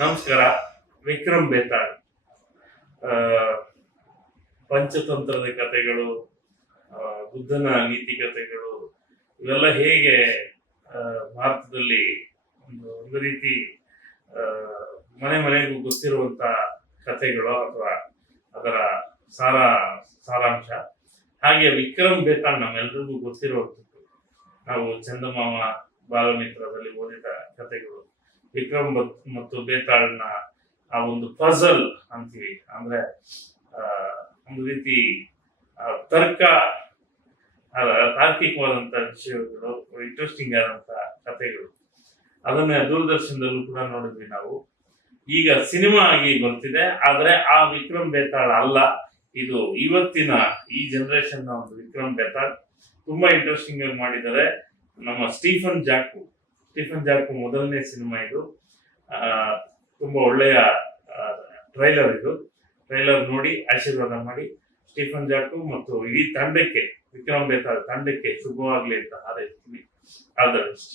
ನಮಸ್ಕಾರ. ವಿಕ್ರಮ್ ಬೇತಾಳ್ ಆ, ಪಂಚತಂತ್ರದ ಕಥೆಗಳು, ಬುದ್ಧನ ನೀತಿ ಕಥೆಗಳು, ಇವೆಲ್ಲ ಹೇಗೆ ಆ, ಭಾರತದಲ್ಲಿ ಒಂದು ರೀತಿ ಆ, ಮನೆ ಮನೆಗೂ ಗೊತ್ತಿರುವಂತ ಕಥೆಗಳು ಅಥವಾ ಅದರ ಸಾರ ಸಾರಾಂಶ. ಹಾಗೆ ವಿಕ್ರಮ್ ಬೇತಾಳ್ ನಮ್ಮೆಲ್ರಿಗೂ ಗೊತ್ತಿರುವಂಥದ್ದು. ನಾವು ಚಂದಮಾಮ ಬಾಲಮಿತ್ರದಲ್ಲಿ ಓದಿದ ಕಥೆಗಳು. ವಿಕ್ರಮ್ ಮತ್ತು ಬೇತಾಳ್ನ ಆ ಒಂದು ಪಜಲ್ ಅಂತೀವಿ, ಅಂದ್ರೆ ಆ, ಒಂದು ರೀತಿ ತರ್ಕ ತಾರ್ಕಿಕವಾದಂತ ವಿಷಯಗಳು, ಇಂಟ್ರೆಸ್ಟಿಂಗ್ ಆದಂತ ಕಥೆಗಳು. ಅದನ್ನ ದೂರದರ್ಶನದಲ್ಲೂ ಕೂಡ ನೋಡಿದ್ವಿ ನಾವು. ಈಗ ಸಿನಿಮಾ ಆಗಿ ಬರ್ತಿದೆ, ಆದ್ರೆ ಆ ವಿಕ್ರಮ್ ಬೇತಾಳ್ ಅಲ್ಲ ಇದು. ಇವತ್ತಿನ ಈ ಜನರೇಷನ್ ನ ಒಂದು ವಿಕ್ರಮ್ ಬೇತಾಳ್ ತುಂಬಾ ಇಂಟ್ರೆಸ್ಟಿಂಗ್ ಆಗಿ ಮಾಡಿದ್ದಾರೆ. ನಮ್ಮ ಸ್ಟೀಫನ್ ಜಾಕು ಮೊದಲನೇ ಸಿನಿಮಾ ಇದು. ತುಂಬಾ ಒಳ್ಳೆಯ ಟ್ರೈಲರ್ ಇದು. ಟ್ರೈಲರ್ ನೋಡಿ ಆಶೀರ್ವಾದ ಮಾಡಿ. ಸ್ಟೀಫನ್ ಜಾಕು ಮತ್ತು ಇಡೀ ತಂಡಕ್ಕೆ, ವಿಕ್ರಮ್ ಬೇತಾಳ್ ತಂಡಕ್ಕೆ ಶುಭವಾಗ್ಲಿ ಅಂತ ಹಾರೈಸ್ತೀನಿ. All the best.